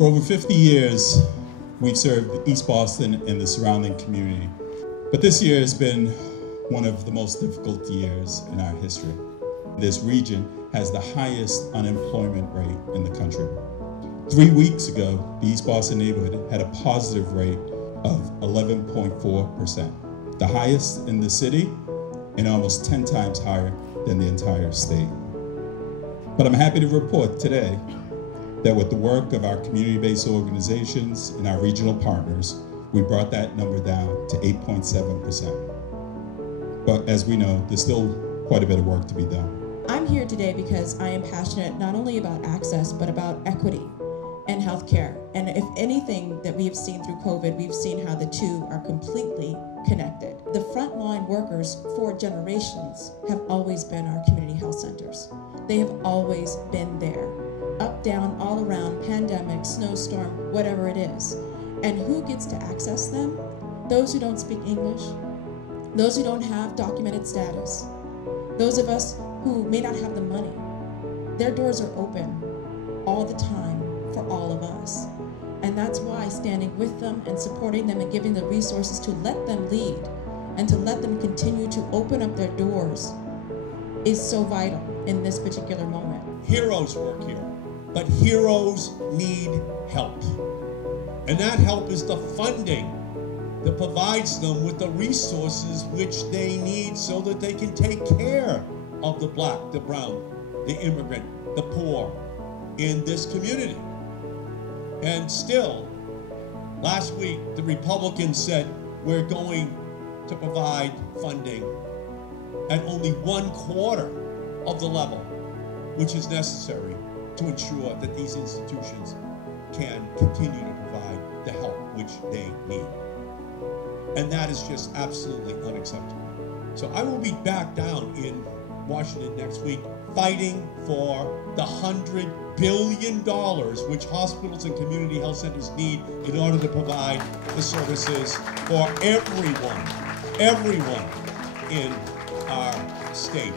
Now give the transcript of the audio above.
For over 50 years, we've served East Boston and the surrounding community. But this year has been one of the most difficult years in our history. This region has the highest unemployment rate in the country. 3 weeks ago, the East Boston neighborhood had a positive rate of 11.4%, the highest in the city and almost 10 times higher than the entire state. But I'm happy to report today that with the work of our community-based organizations and our regional partners, we brought that number down to 8.7%. But as we know, there's still quite a bit of work to be done. I'm here today because I am passionate not only about access, but about equity and healthcare. And if anything that we've seen through COVID, we've seen how the two are completely connected. The frontline workers for generations have always been our community health centers. They have always been there, up, down, all around, pandemic, snowstorm, whatever it is. And who gets to access them? Those who don't speak English, those who don't have documented status, those of us who may not have the money. Their doors are open all the time for all of us. And that's why standing with them and supporting them and giving the resources to let them lead and to let them continue to open up their doors is so vital in this particular moment. Heroes work here, but heroes need help. And that help is the funding that provides them with the resources which they need so that they can take care of the black, the brown, the immigrant, the poor in this community. And still, last week, the Republicans said we're going to provide funding at only 1/4 of the level which is necessary to ensure that these institutions can continue to provide the help which they need. And that is just absolutely unacceptable. So I will be back down in Washington next week fighting for the $100 billion which hospitals and community health centers need in order to provide the services for everyone in our state.